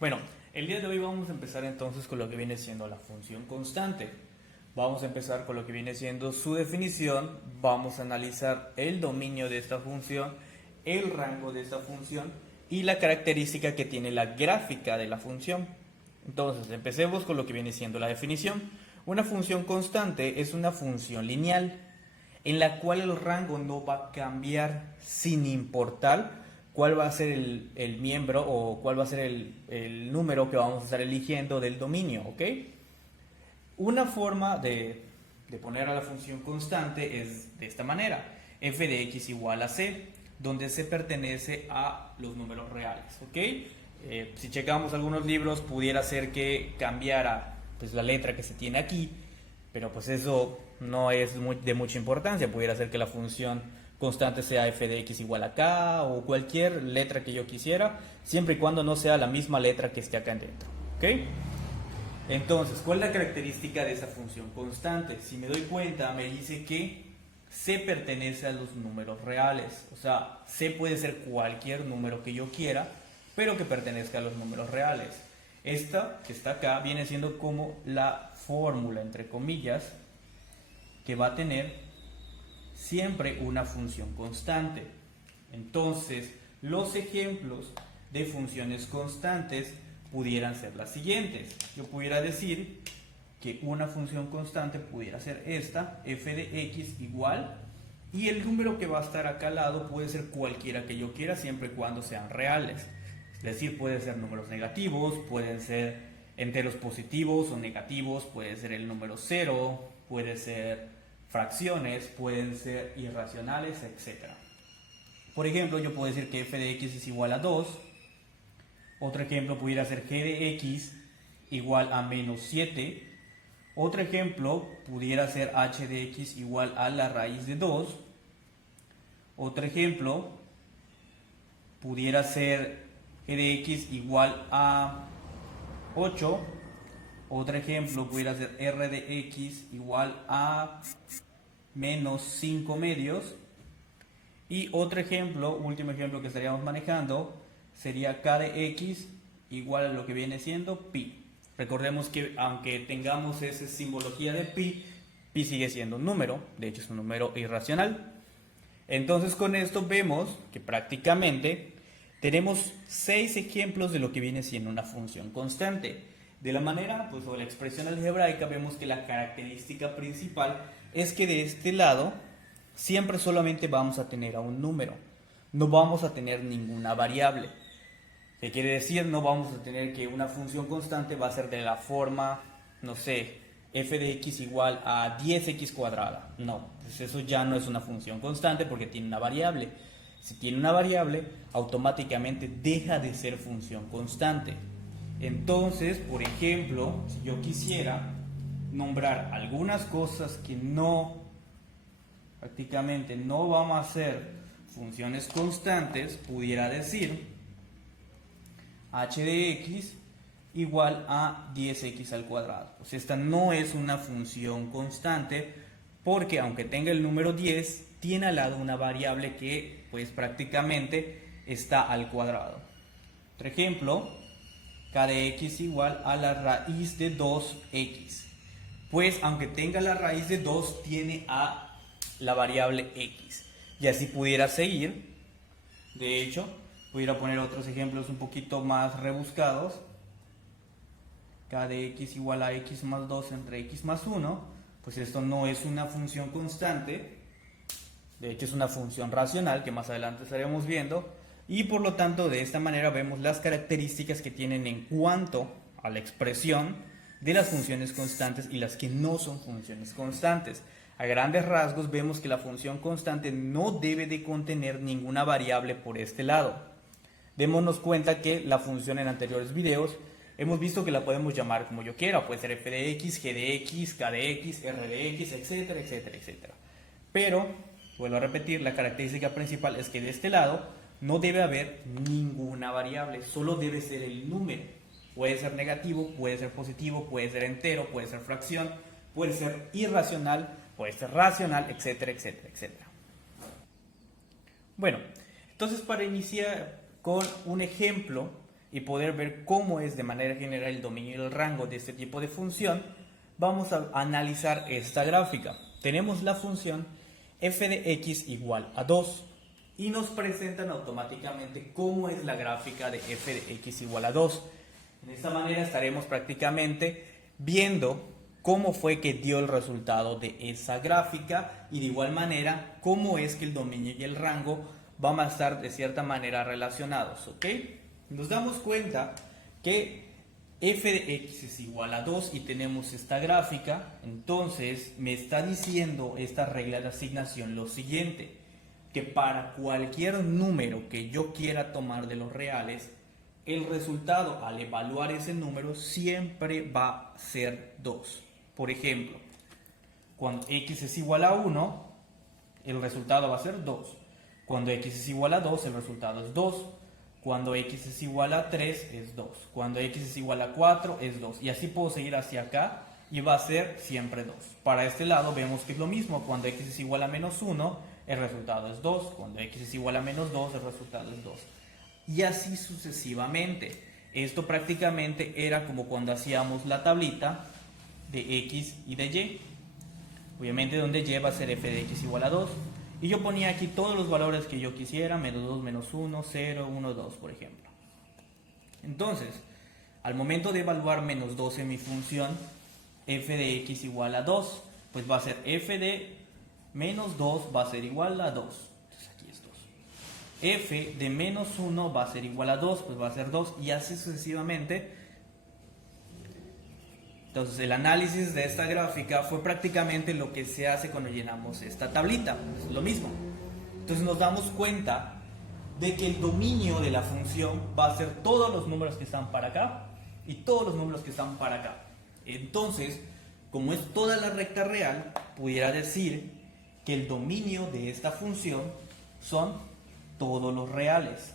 Bueno, el día de hoy vamos a empezar entonces con lo que viene siendo la función constante. Vamos a empezar con lo que viene siendo su definición, vamos a analizar el dominio de esta función, el rango de esta función y la característica que tiene la gráfica de la función. Entonces, empecemos con lo que viene siendo la definición. Una función constante es una función lineal en la cual el rango no va a cambiar sin importar cuál va a ser el miembro o cuál va a ser el número que vamos a estar eligiendo del dominio, ¿ok? Una forma de poner a la función constante es de esta manera: f de x igual a c, donde c pertenece a los números reales, ¿ok? Si checamos algunos libros pudiera ser que cambiara pues, la letra que se tiene aquí, pero pues eso no es de mucha importancia. Pudiera ser que la función constante sea f de x igual a k o cualquier letra que yo quisiera, siempre y cuando no sea la misma letra que esté acá dentro, ¿ok? Entonces, ¿cuál es la característica de esa función constante? Si me doy cuenta, me dice que c pertenece a los números reales. O sea, c puede ser cualquier número que yo quiera, pero que pertenezca a los números reales. Esta, que está acá, viene siendo como la fórmula, entre comillas, que va a tener siempre una función constante. Entonces, los ejemplos de funciones constantes pudieran ser las siguientes. Yo pudiera decir que una función constante pudiera ser esta, f de x igual, y el número que va a estar acá al lado puede ser cualquiera que yo quiera, siempre y cuando sean reales. Es decir, pueden ser números negativos, pueden ser enteros positivos o negativos, puede ser el número 0, puede ser fracciones, pueden ser irracionales, etc. Por ejemplo, yo puedo decir que f de x es igual a 2. Otro ejemplo pudiera ser g de x igual a menos 7. Otro ejemplo pudiera ser h de x igual a la raíz de 2. Otro ejemplo pudiera ser g de x igual a 8. Otro ejemplo pudiera ser r de x igual a menos 5 medios. Y otro ejemplo, último ejemplo que estaríamos manejando, sería k de x igual a lo que viene siendo pi. Recordemos que aunque tengamos esa simbología de pi, pi sigue siendo un número, de hecho es un número irracional. Entonces con esto vemos que prácticamente tenemos 6 ejemplos de lo que viene siendo una función constante. De la manera, pues, o la expresión algebraica, vemos que la característica principal es que de este lado siempre solamente vamos a tener a un número, no vamos a tener ninguna variable. ¿Qué quiere decir? No vamos a tener que una función constante va a ser de la forma, no sé, f de x igual a 10x cuadrada. No, pues eso ya no es una función constante porque tiene una variable. Si tiene una variable, automáticamente deja de ser función constante. Entonces, por ejemplo, si yo quisiera nombrar algunas cosas que prácticamente no vamos a ser funciones constantes, pudiera decir h de x igual a 10x al cuadrado. Pues esta no es una función constante porque aunque tenga el número 10, tiene al lado una variable que pues prácticamente está al cuadrado. Otro ejemplo, k de x igual a la raíz de 2x. Pues aunque tenga la raíz de 2, tiene a la variable x. Y así pudiera seguir. De hecho, pudiera poner otros ejemplos un poquito más rebuscados. K de x igual a x más 2 entre x más 1. Pues esto no es una función constante. De hecho es una función racional que más adelante estaremos viendo. Y por lo tanto de esta manera vemos las características que tienen en cuanto a la expresión de las funciones constantes y las que no son funciones constantes. A grandes rasgos vemos que la función constante no debe de contener ninguna variable por este lado. Démonos cuenta que la función en anteriores videos hemos visto que la podemos llamar como yo quiera. Puede ser f de x, g de x, k de x, r de x, etcétera, etcétera, etcétera. Pero, vuelvo a repetir, la característica principal es que de este lado no debe haber ninguna variable, solo debe ser el número. Puede ser negativo, puede ser positivo, puede ser entero, puede ser fracción, puede ser irracional, puede ser racional, etcétera, etcétera, etcétera. Bueno, entonces para iniciar con un ejemplo y poder ver cómo es de manera general el dominio y el rango de este tipo de función, vamos a analizar esta gráfica. Tenemos la función f de x igual a 2 y nos presentan automáticamente cómo es la gráfica de f de x igual a 2. De esta manera estaremos prácticamente viendo cómo fue que dio el resultado de esa gráfica y de igual manera cómo es que el dominio y el rango van a estar de cierta manera relacionados, ¿ok? Nos damos cuenta que f de x es igual a 2 y tenemos esta gráfica, entonces me está diciendo esta regla de asignación lo siguiente, que para cualquier número que yo quiera tomar de los reales, el resultado al evaluar ese número siempre va a ser 2. Por ejemplo, cuando x es igual a 1, el resultado va a ser 2. Cuando x es igual a 2, el resultado es 2. Cuando x es igual a 3, es 2. Cuando x es igual a 4, es 2. Y así puedo seguir hacia acá y va a ser siempre 2. Para este lado vemos que es lo mismo. Cuando x es igual a menos 1, el resultado es 2. Cuando x es igual a menos 2, el resultado es 2. Y así sucesivamente. Esto prácticamente era como cuando hacíamos la tablita de x y de y. Obviamente donde y va a ser f de x igual a 2. Y yo ponía aquí todos los valores que yo quisiera, menos 2, menos 1, 0, 1, 2, por ejemplo. Entonces, al momento de evaluar menos 2 en mi función, f de x igual a 2, pues va a ser f de menos 2 va a ser igual a 2. Entonces aquí es 2. F de menos 1 va a ser igual a 2, pues va a ser 2, y así sucesivamente. Entonces el análisis de esta gráfica fue prácticamente lo que se hace cuando llenamos esta tablita, es lo mismo. Entonces nos damos cuenta de que el dominio de la función va a ser todos los números que están para acá y todos los números que están para acá. Entonces, como es toda la recta real, pudiera decir que el dominio de esta función son todos los reales.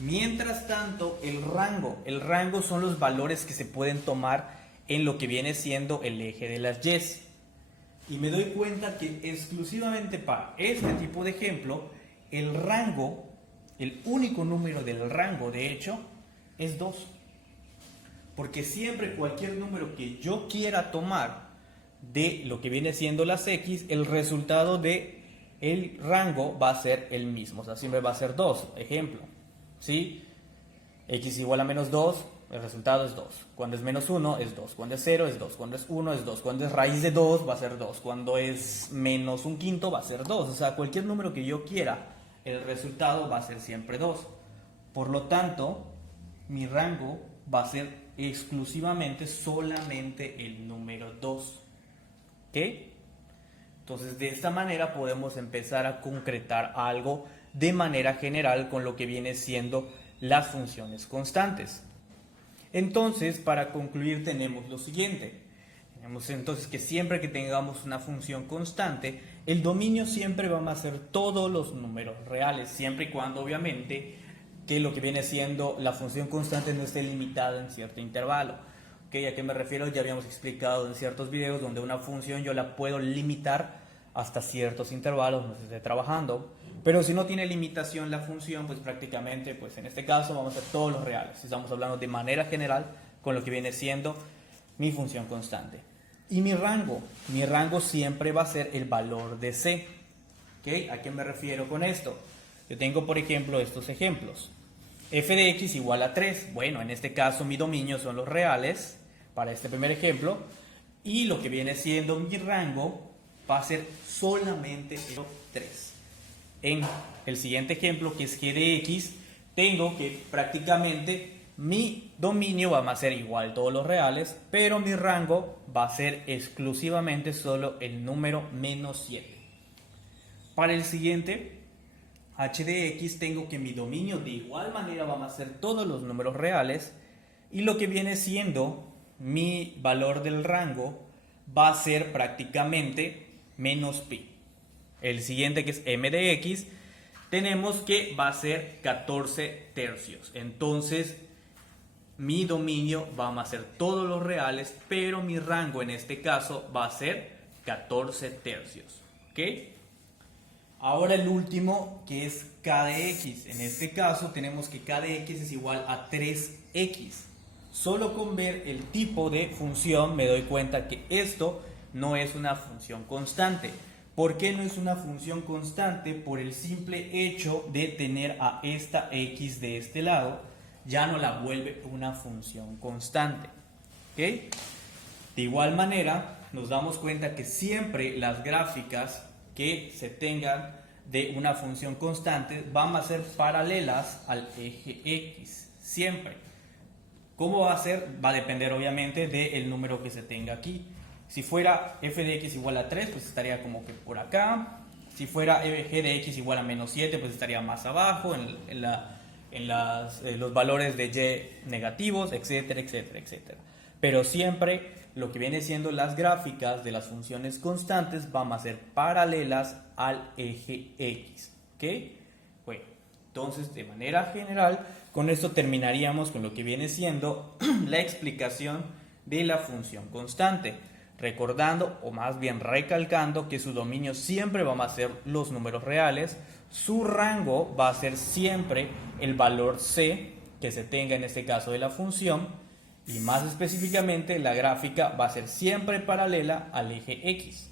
Mientras tanto, el rango son los valores que se pueden tomar en lo que viene siendo el eje de las y. Y me doy cuenta que exclusivamente para este tipo de ejemplo, el rango, el único número del rango, de hecho, es 2. Porque siempre cualquier número que yo quiera tomar de lo que viene siendo las x, el resultado de el rango va a ser el mismo. O sea, siempre va a ser 2. Ejemplo. ¿Sí? X igual a menos 2, el resultado es 2. Cuando es menos 1 es 2. Cuando es 0 es 2. Cuando es 1 es 2. Cuando es raíz de 2 va a ser 2. Cuando es menos un quinto va a ser 2. O sea, cualquier número que yo quiera, el resultado va a ser siempre 2. Por lo tanto, mi rango va a ser exclusivamente solamente el número 2. ¿Ok? Entonces, de esta manera podemos empezar a concretar algo de manera general con lo que viene siendo las funciones constantes. Entonces, para concluir tenemos lo siguiente. Tenemos entonces que siempre que tengamos una función constante, el dominio siempre va a ser todos los números reales, siempre y cuando obviamente que lo que viene siendo la función constante no esté limitada en cierto intervalo. ¿Okay? ¿A qué me refiero? Ya habíamos explicado en ciertos videos donde una función yo la puedo limitar hasta ciertos intervalos, no se esté trabajando. Pero si no tiene limitación la función, pues prácticamente, pues en este caso vamos a hacer todos los reales. Estamos hablando de manera general con lo que viene siendo mi función constante. Y mi rango siempre va a ser el valor de c. ¿Okay? ¿A qué me refiero con esto? Yo tengo, por ejemplo, estos ejemplos. F de x igual a 3. Bueno, en este caso mi dominio son los reales, para este primer ejemplo. Y lo que viene siendo mi rango va a ser solamente el 3. En el siguiente ejemplo, que es g de x, tengo que prácticamente mi dominio va a ser igual a todos los reales, pero mi rango va a ser exclusivamente solo el número menos 7. Para el siguiente, h de x, tengo que mi dominio de igual manera va a ser todos los números reales, y lo que viene siendo mi valor del rango va a ser prácticamente menos pi. El siguiente, que es m de x, tenemos que va a ser 14 tercios. Entonces, mi dominio va a ser todos los reales, pero mi rango en este caso va a ser 14 tercios. ¿Ok? Ahora el último, que es k de x. En este caso tenemos que k de x es igual a 3x. Solo con ver el tipo de función me doy cuenta que esto no es una función constante. ¿Por qué no es una función constante? Por el simple hecho de tener a esta x de este lado, ya no la vuelve una función constante. ¿Ok? De igual manera, nos damos cuenta que siempre las gráficas que se tengan de una función constante van a ser paralelas al eje x. Siempre. ¿Cómo va a ser? Va a depender obviamente del número que se tenga aquí. Si fuera f de x igual a 3, pues estaría como que por acá. Si fuera g de x igual a menos 7, pues estaría más abajo en los valores de y negativos, etcétera, etcétera, etcétera. Pero siempre lo que viene siendo las gráficas de las funciones constantes van a ser paralelas al eje x. ¿Ok? Bueno, entonces de manera general, con esto terminaríamos con lo que viene siendo la explicación de la función constante. Recordando, o más bien recalcando, que su dominio siempre va a ser los números reales, su rango va a ser siempre el valor c que se tenga en este caso de la función, y más específicamente la gráfica va a ser siempre paralela al eje x.